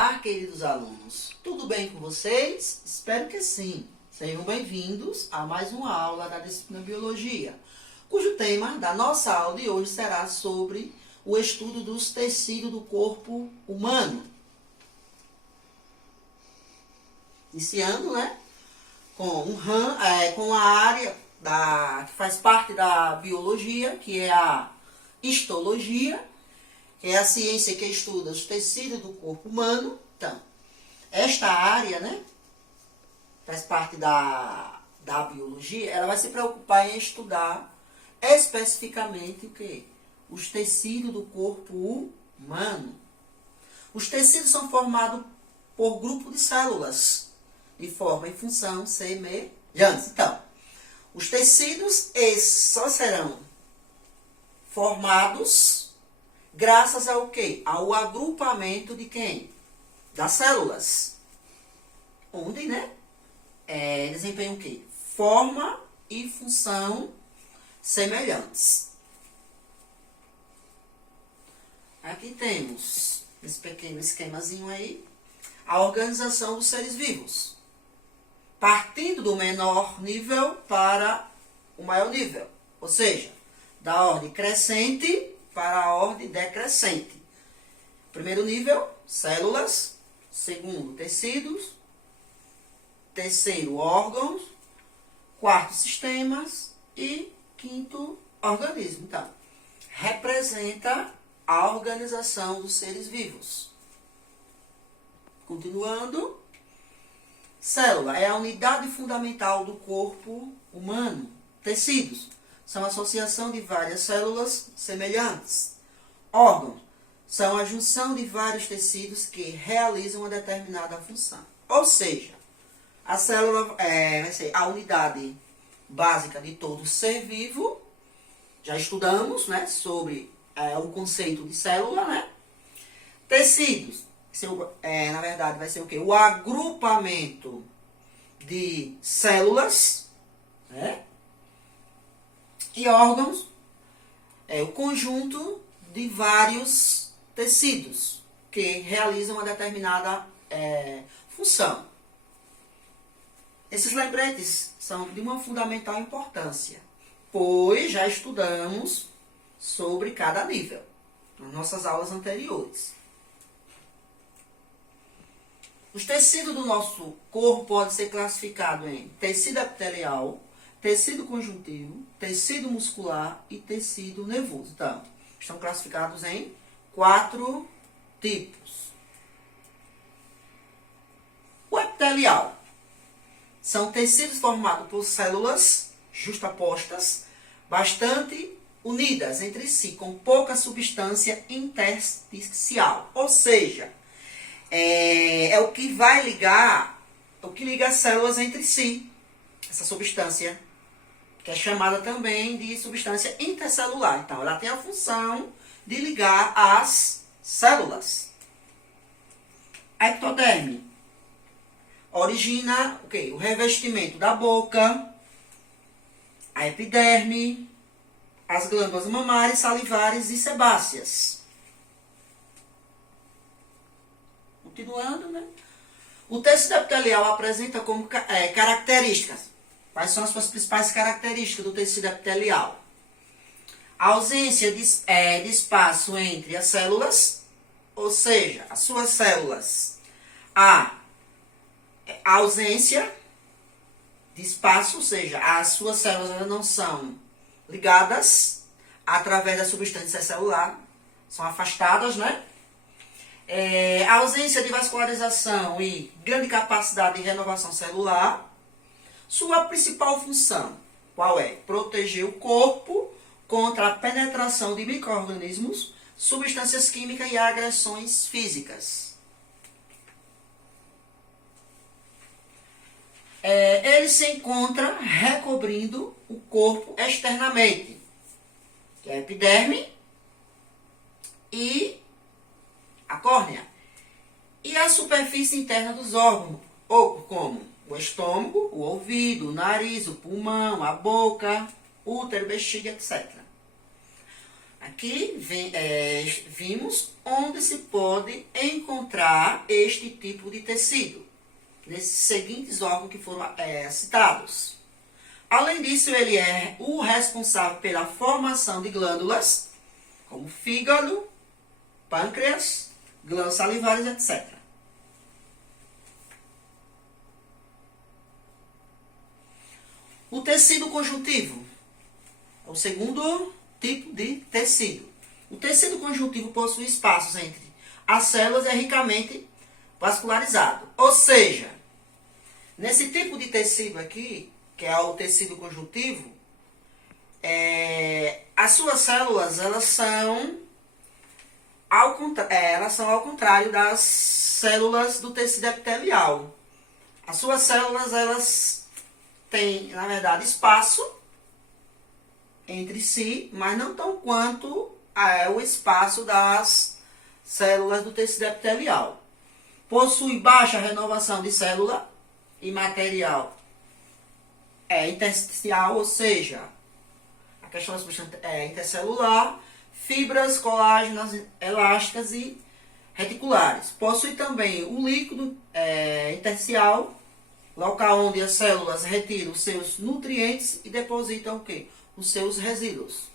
Olá, queridos alunos, tudo bem com vocês? Espero que sim. Sejam bem-vindos a mais uma aula da disciplina Biologia, cujo tema da nossa aula de hoje será sobre o estudo dos tecidos do corpo humano. Iniciando, com a área que faz parte da biologia, que é a histologia, que é a ciência que estuda os tecidos do corpo humano. Então, esta área, faz parte da biologia, ela vai se preocupar em estudar especificamente o quê? Os tecidos do corpo humano. Os tecidos são formados por grupo de células, de forma e função semelhantes. Então, os tecidos só serão formados graças ao quê? Ao agrupamento de quem? Das células. Onde, desempenham o quê? Forma e função semelhantes. Aqui temos, esse pequeno esquemazinho aí, a organização dos seres vivos. Partindo do menor nível para o maior nível. Ou seja, da ordem crescente para a ordem decrescente. Primeiro nível, células. Segundo, tecidos. Terceiro, órgãos. Quarto, sistemas. E quinto, organismo. Então, representa a organização dos seres vivos. Continuando. Célula é a unidade fundamental do corpo humano. Tecidos são a associação de várias células semelhantes. Órgãos são a junção de vários tecidos que realizam uma determinada função. Ou seja, a célula vai ser a unidade básica de todo ser vivo. Já estudamos, sobre o conceito de célula, Tecidos, na verdade, vai ser o quê? O agrupamento de células, E órgãos é o conjunto de vários tecidos que realizam uma determinada função. Esses lembretes são de uma fundamental importância, pois já estudamos sobre cada nível nas nossas aulas anteriores. Os tecidos do nosso corpo podem ser classificados em tecido epitelial, tecido conjuntivo, tecido muscular e tecido nervoso. Então, estão classificados em 4 tipos. O epitelial são tecidos formados por células justapostas, bastante unidas entre si, com pouca substância intersticial. Ou seja, é o que vai ligar, o que liga as células entre si, essa substância, que é chamada também de substância intercelular. Então, ela tem a função de ligar as células. A ectoderme origina o revestimento da boca, a epiderme, as glândulas mamárias, salivares e sebáceas. Continuando, O tecido epitelial apresenta como características. Quais são as suas principais características do tecido epitelial? A ausência de espaço entre as células, ou seja, as suas células, a ausência de espaço, ou seja, as suas células não são ligadas através da substância celular, são afastadas, A ausência de vascularização e grande capacidade de renovação celular. Sua principal função, qual é? Proteger o corpo contra a penetração de micro-organismos, substâncias químicas e agressões físicas. Ele se encontra recobrindo o corpo externamente, que é a epiderme e a córnea. E a superfície interna dos órgãos, ou como o estômago, o ouvido, o nariz, o pulmão, a boca, útero, bexiga, etc. Aqui vimos onde se pode encontrar este tipo de tecido, nesses seguintes órgãos que foram citados. Além disso, ele é o responsável pela formação de glândulas, como fígado, pâncreas, glândulas salivares, etc. O tecido conjuntivo é o segundo tipo de tecido. O tecido conjuntivo possui espaços entre as células e é ricamente vascularizado. Ou seja, nesse tipo de tecido aqui, que é o tecido conjuntivo, as suas células elas são ao contrário das células do tecido epitelial. As suas células elas têm, na verdade, espaço entre si, mas não tão quanto o espaço das células do tecido epitelial. Possui baixa renovação de célula e material intersticial, ou seja, a questão da substância intercelular, fibras colágenas, elásticas e reticulares. Possui também o líquido intersticial, local onde as células retiram os seus nutrientes e depositam o quê? Os seus resíduos.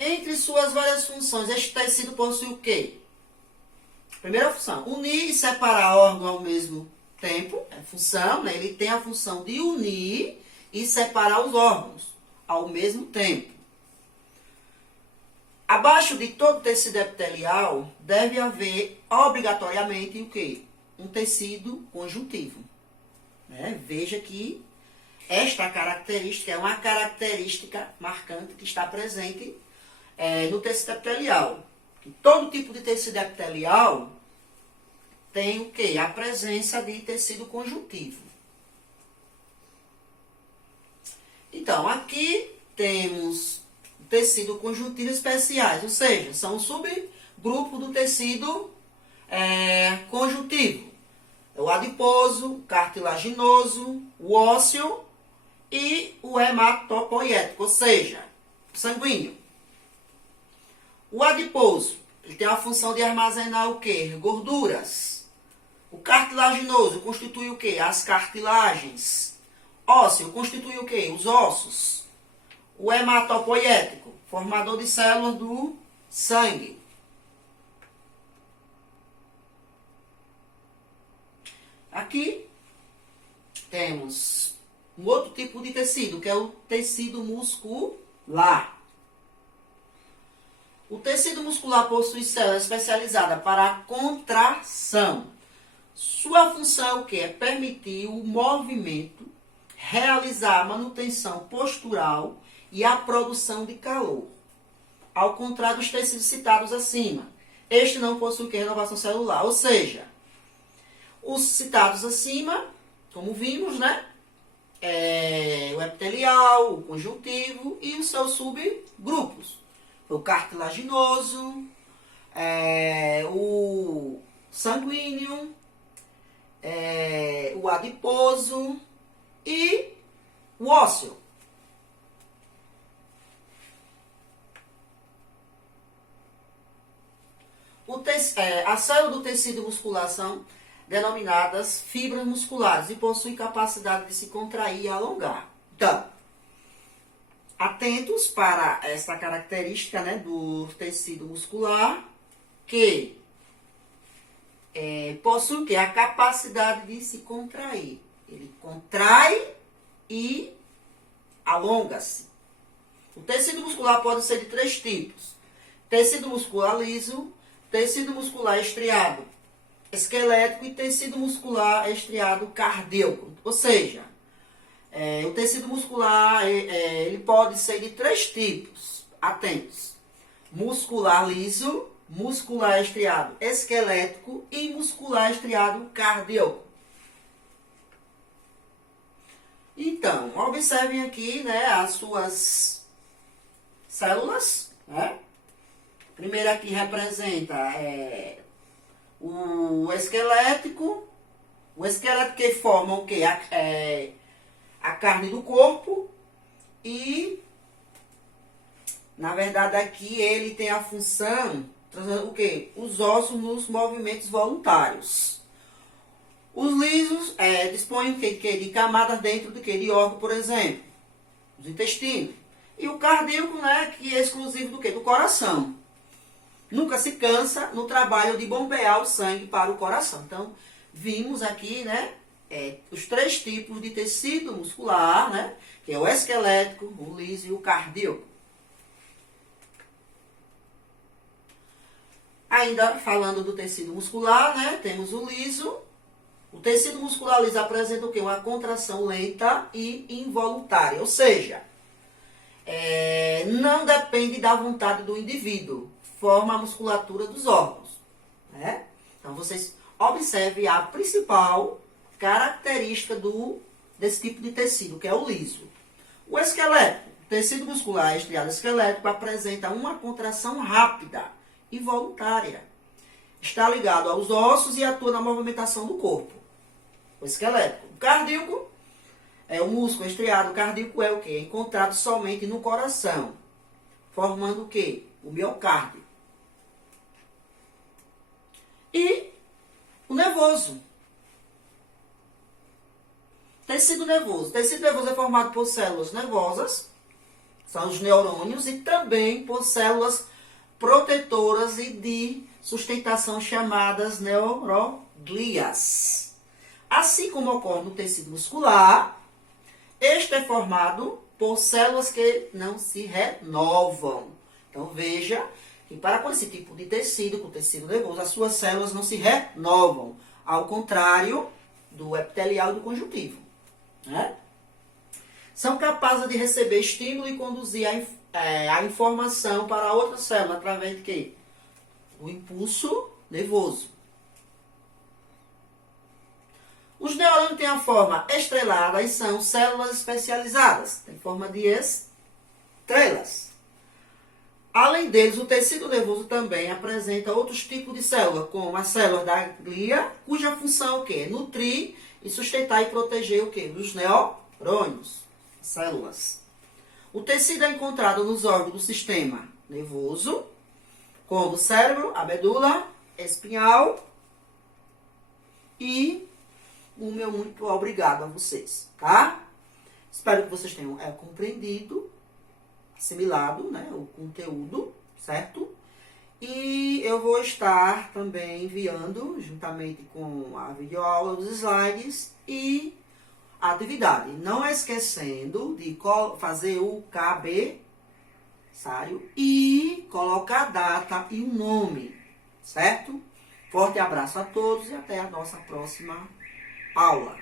Entre suas várias funções, este tecido possui o quê? Primeira função, unir e separar órgãos ao mesmo tempo. Função, né? Ele tem a função de unir e separar os órgãos ao mesmo tempo. Abaixo de todo tecido epitelial deve haver obrigatoriamente o quê? Um tecido conjuntivo. Veja que esta característica é uma característica marcante que está presente no tecido epitelial. Que todo tipo de tecido epitelial tem o quê? A presença de tecido conjuntivo. Então, aqui temos tecido conjuntivo especiais, ou seja, são um subgrupo do tecido conjuntivo. O adiposo, o cartilaginoso, o ósseo e o hematopoiético, ou seja, sanguíneo. O adiposo, ele tem a função de armazenar o quê? Gorduras. O cartilaginoso constitui o quê? As cartilagens. Ósseo constitui o quê? Os ossos. O hematopoiético, formador de células do sangue. Aqui temos um outro tipo de tecido, que é o tecido muscular. O tecido muscular possui células especializadas para a contração. Sua função é o quê? É permitir o movimento, realizar a manutenção postural e a produção de calor. Ao contrário dos tecidos citados acima. Este não possui o quê? Renovação celular. Ou seja, os citados acima, como vimos, né? O epitelial, o conjuntivo e os seus subgrupos. O cartilaginoso, o sanguíneo, o adiposo e o ósseo. A célula do tecido muscular são denominadas fibras musculares e possuem capacidade de se contrair e alongar. Então, atentos para essa característica, né, do tecido muscular, que possui o quê? A capacidade de se contrair. Ele contrai e alonga-se. O tecido muscular pode ser de 3 tipos. Tecido muscular liso, tecido muscular estriado esquelético e tecido muscular estriado cardíaco. Ou seja, o tecido muscular ele pode ser de 3 tipos. Atentos. Muscular liso, muscular estriado esquelético e muscular estriado cardíaco. Então, observem aqui, né, as suas células, né? Primeiro aqui representa o esquelético que forma o quê? A carne do corpo, E, na verdade, aqui ele tem a função, trazendo o quê? Os ossos nos movimentos voluntários. Os lisos dispõem de camadas dentro do que? De órgão, por exemplo, os intestinos. E o cardíaco, né, que é exclusivo do quê? Do coração. Nunca se cansa no trabalho de bombear o sangue para o coração. Então, vimos aqui, né, os 3 tipos de tecido muscular, né, que é o esquelético, o liso e o cardíaco. Ainda falando do tecido muscular, né, temos o liso. O tecido muscular liso apresenta o quê? Uma contração lenta e involuntária, ou seja, não depende da vontade do indivíduo, forma a musculatura dos órgãos, né? Então, vocês observem a principal característica desse tipo de tecido, que é o liso. O esquelético, tecido muscular estriado esquelético, apresenta uma contração rápida e voluntária. Está ligado aos ossos e atua na movimentação do corpo. O esquelético. O cardíaco é o músculo estriado cardíaco, é o quê? É encontrado somente no coração, formando o quê? O miocárdio. E o nervoso. Tecido nervoso. Tecido nervoso é formado por células nervosas, são os neurônios, e também por células protetoras e de sustentação chamadas neuroglias. Assim como ocorre no tecido muscular, este é formado por células que não se renovam. Então, veja que para com esse tipo de tecido, com o tecido nervoso, as suas células não se renovam, ao contrário do epitelial e do conjuntivo, né? São capazes de receber estímulo e conduzir a informação para outra célula através de quê? O impulso nervoso. Os neurônios têm a forma estrelada e são células especializadas, tem forma de estrelas. Além deles, o tecido nervoso também apresenta outros tipos de células, como as células da glia, cuja função é o quê? Nutrir e sustentar e proteger o quê? Os neurônios, células. O tecido é encontrado nos órgãos do sistema nervoso, como o cérebro, a medula espinhal. E o meu muito obrigado a vocês, tá? Espero que vocês tenham compreendido, assimilado, né, o conteúdo, certo? E eu vou estar também enviando, juntamente com a videoaula, os slides e a atividade. Não esquecendo de fazer o cabeçalho e colocar a data e o nome, certo? Forte abraço a todos e até a nossa próxima aula.